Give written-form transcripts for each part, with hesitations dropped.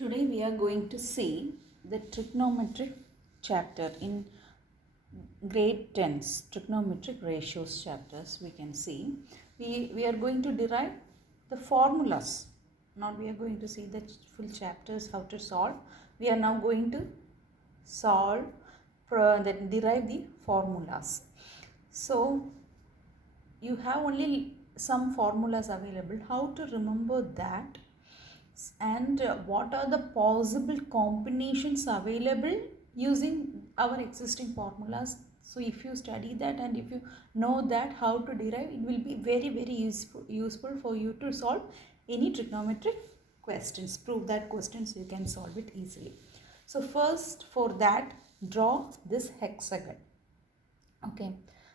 Today we are going to see the trigonometric chapter in grade 10's trigonometric ratios chapters. We can see we are going to derive the formulas. Not we are going to see the full chapters how to solve. We are now going to solve derive the formulas. So you have only some formulas available. How to remember that? And what are the possible combinations available using our existing formulas. So if you study that and if you know that how to derive, it will be very useful for you to solve any trigonometric questions. Prove that questions you can solve it easily. So first for that, draw this hexagon. Okay,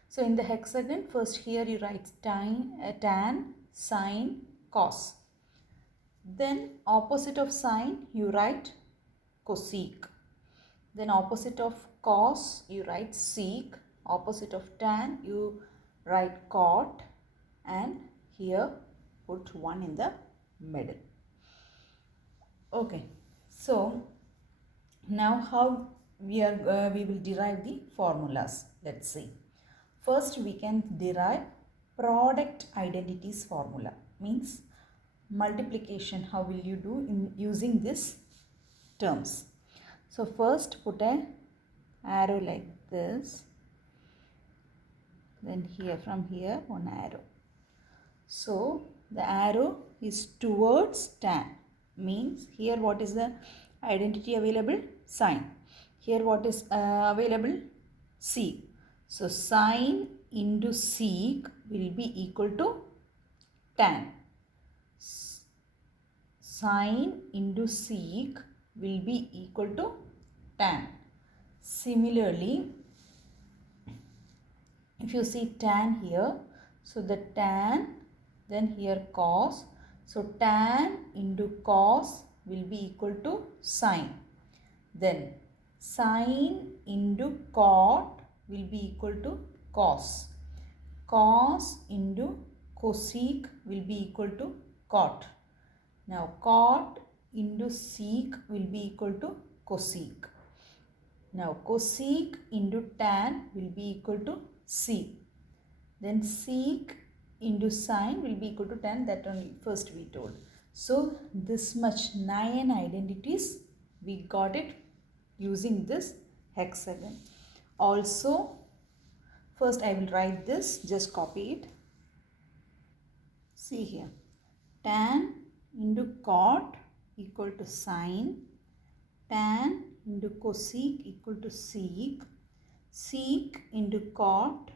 so in the hexagon, first here you write tan, sine, cos. Then opposite of sine you write cosec. Then opposite of cos you write sec. Opposite of tan you write cot, and here put 1 in the middle. Okay, so now how we will derive the formulas. Let's see. First we can derive product identities formula. Means multiplication. How will you do in using this terms? So first put a arrow like this, then here, from here one arrow. So the arrow is towards tan, means here what is the identity available? Sine. Here what is available? Sec. So sine into sec will be equal to tan. Sine into sec will be equal to tan. Similarly, if you see tan here, so the tan, then here cos, so tan into cos will be equal to sine. Then sine into cot will be equal to cos. Cos into cosec will be equal to cot. Now cot into sec will be equal to cosec. Now cosec into tan will be equal to sec. Then sec into sine will be equal to tan. That only first we told. So this much 9 identities we got it using this hexagon. Also first I will write this, just copy it. See here, tan into cot equal to sine, tan into cosec equal to sec, sec into cot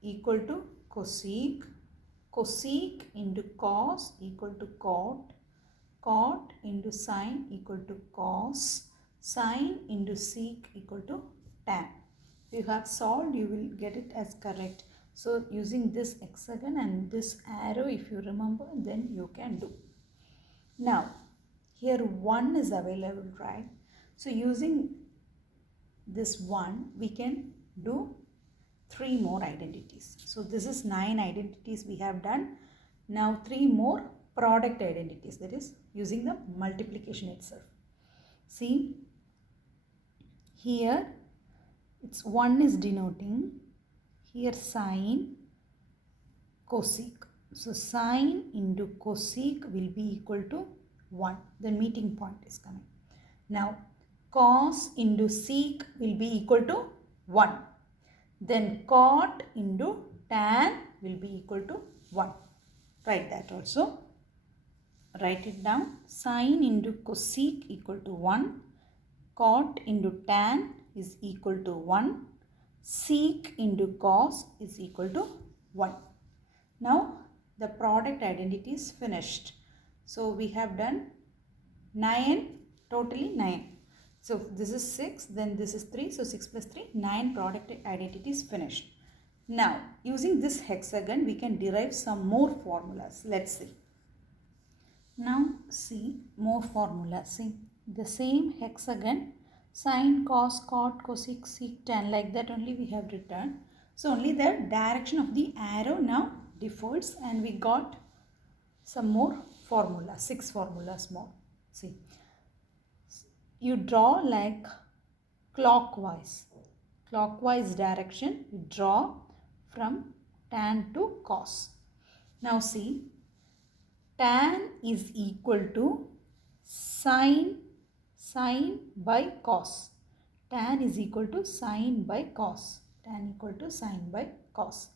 equal to cosec, cosec into cos equal to cot, cot into sine equal to cos, sine into sec equal to tan. If you have solved, you will get it as correct. So using this hexagon and this arrow, if you remember, then you can do. Now here 1 is available, right? So using this 1 we can do 3 more identities. So this is 9 identities we have done. Now 3 more product identities, that is using the multiplication itself. See here, it's 1 is denoting here sine, cosec. So sine into cosec will be equal to 1. The meeting point is coming. Now cos into sec will be equal to 1. Then cot into tan will be equal to 1. Write that also. Write it down. Sine into cosec equal to 1. Cot into tan is equal to 1. Sec into cos is equal to 1. Now the product identity is finished. So we have done 9, totally 9. So this is 6, then this is 3. So 6 plus 3, 9 product identities finished. Now using this hexagon we can derive some more formulas. Let's see. Now see more formulas. See the same hexagon, sine, cos, cot, cosec, sec, tan, like that only we have written. So only the direction of the arrow now differs, and we got some more formulas, 6 formulas more. See, you draw like clockwise direction. You draw from tan to cos. Now see, tan is equal to sine by cos. Tan is equal to sine by cos. Tan equal to sine by cos.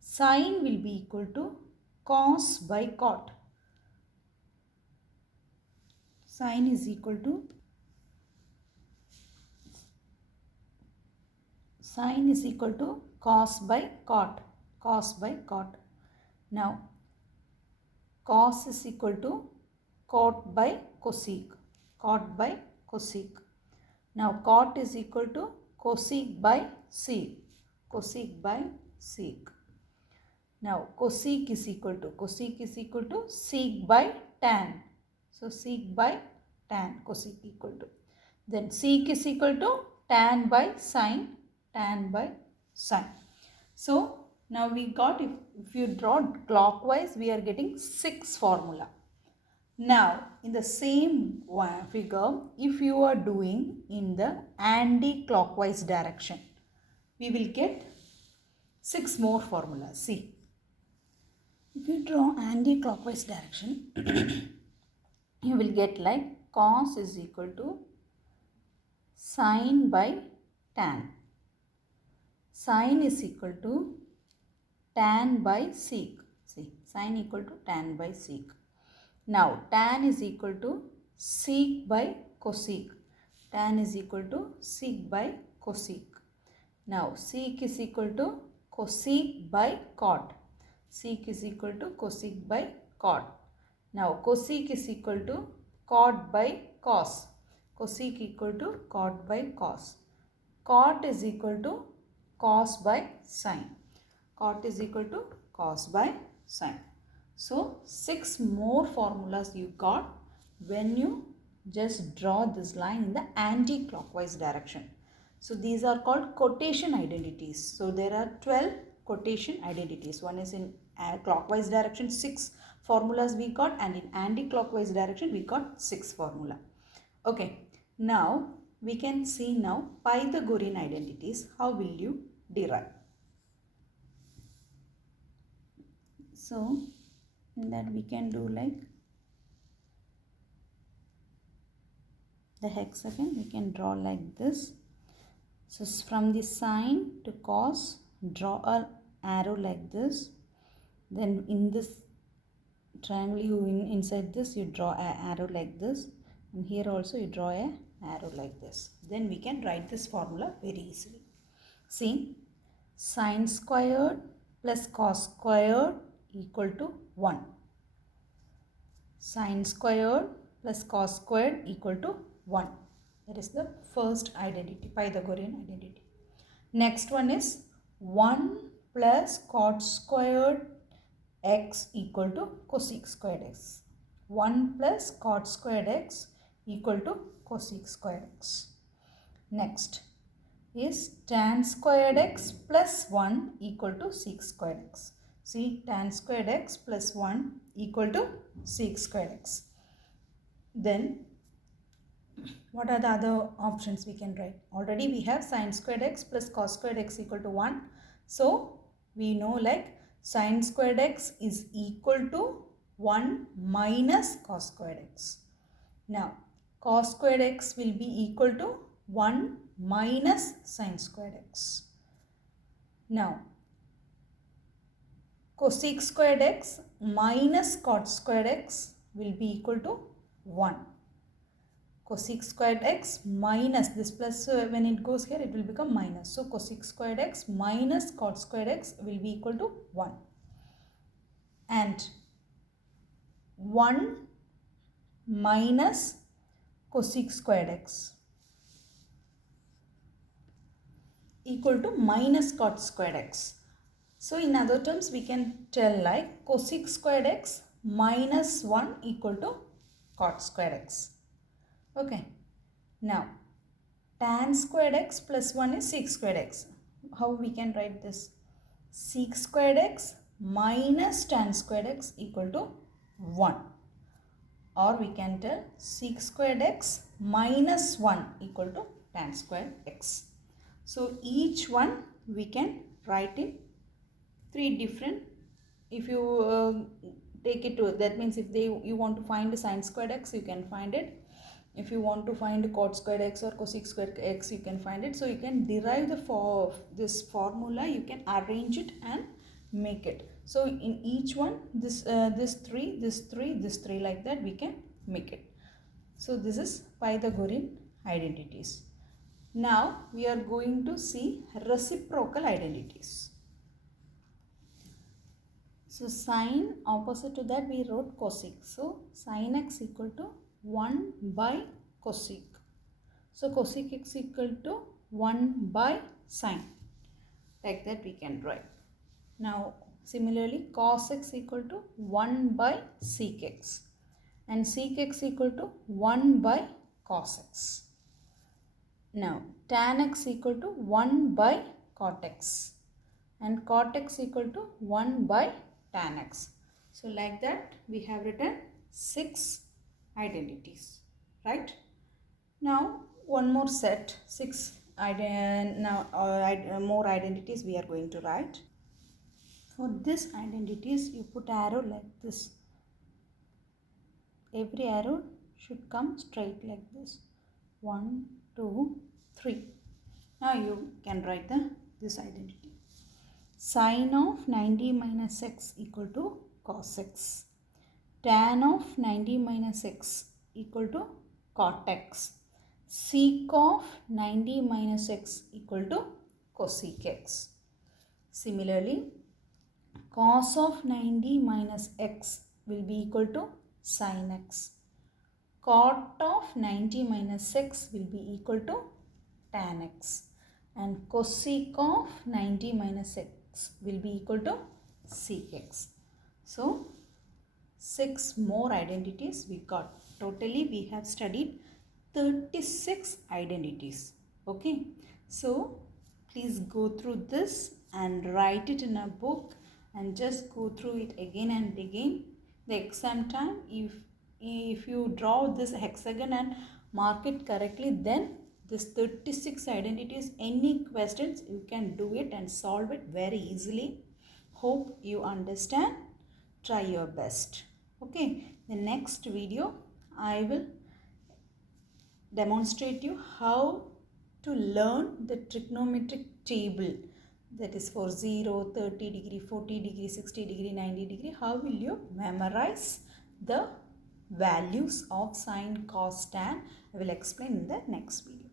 Sine will be equal to cos by cot. Sine is equal to cos by cot. Cos by cot. Now cos is equal to cot by cosec. Cot by cosec. Now cot is equal to cosec by sec. Cosec by sec. Now cosec is equal to sec by tan. So sec by tan, cosec equal to. Then sec is equal to tan by sine. Tan by sine. So now we got, if you draw clockwise, we are getting 6 formula. Now in the same figure, if you are doing in the anti-clockwise direction, we will get 6 more formulas. See, if you draw anti-clockwise direction, you will get like cos is equal to sine by tan. Sine is equal to tan by sec. See, sine equal to tan by sec. Now tan is equal to sec by cosec. Tan is equal to sec by cosec. Now sec is equal to cosec by cot. Sec is equal to cosec by cot. Now cosec is equal to cot by cos. Cosec equal to cot by cos. Cot is equal to cos by sine. Cot is equal to cos by sine. So 6 more formulas you got when you just draw this line in the anti-clockwise direction. So these are called quotation identities. So there are 12 quotation identities. One is in clockwise direction, 6 formulas we got, and in anti-clockwise direction we got 6 formula. Okay, now we can see now Pythagorean identities. How will you derive? So in that we can do like the hexagon. We can draw like this. So from the sine to cos, draw an arrow like this. Then in this triangle, inside this you draw an arrow like this, and here also you draw an arrow like this. Then we can write this formula very easily. See, sine squared plus cos squared equal to 1. Sine squared plus cos squared equal to 1. That is the first identity, Pythagorean identity. Next one is 1 plus cot squared x equal to cosec squared x. 1 plus cot squared x equal to cosec squared x. Next is tan squared x plus 1 equal to sec squared x. See, tan squared x plus 1 equal to sec squared x. Then what are the other options we can write? Already we have sine squared x plus cos squared x equal to 1. So we know like sine squared x is equal to 1 minus cos squared x. Now cos squared x will be equal to 1 minus sine squared x. Now cosec squared x minus cot squared x will be equal to 1. Cosec squared x minus this plus, when it goes here it will become minus. So cosec squared x minus cot squared x will be equal to 1. And 1 minus cosec squared x equal to minus cot squared x. So in other terms we can tell like cosec squared x minus 1 equal to cot squared x. Okay. Now tan squared x plus 1 is sec squared x. How we can write this? Sec squared x minus tan squared x equal to 1. or we can tell sec squared x minus 1 equal to tan squared x. So each one we can write in three different. If you take it to, that means if you want to find sin squared x, you can find it. If you want to find cot squared x or cosec squared x, you can find it. So you can derive this formula, you can arrange it and make it. So in each one, this 3, this 3, this 3, like that we can make it. So this is Pythagorean identities. Now we are going to see reciprocal identities. So sin, opposite to that we wrote cosec. So sin x equal to 1 by cosec. So cosec x equal to 1 by sin. Like that we can write. Now similarly cos x equal to 1 by sec x. And sec x equal to 1 by cos x. Now tan x equal to 1 by cot x. And cot x equal to 1 by tan x. So like that we have written 6 identities, right? Now one more set, 6 more identities we are going to write. For this identities you put arrow like this. Every arrow should come straight like this. 1, 2, 3. Now you can write this identity. Sin of 90 minus x equal to cos x. Tan of 90 minus x equal to cot x. Sec of 90 minus x equal to cosec x. Similarly, cos of 90 minus x will be equal to sin x. Cot of 90 minus x will be equal to tan x. And cosec of 90 minus x will be equal to sec x. So 6 more identities we got. Totally we have studied 36 identities. Okay. So please go through this and write it in a book and just go through it again and again. The exam time, if you draw this hexagon and mark it correctly, then this 36 identities, any questions you can do it and solve it very easily. Hope you understand. Try your best. Okay, the next video I will demonstrate you how to learn the trigonometric table, that is for 0, 30 degree, 40 degree, 60 degree, 90 degree. How will you memorize the values of sine, cos, tan? I will explain in the next video.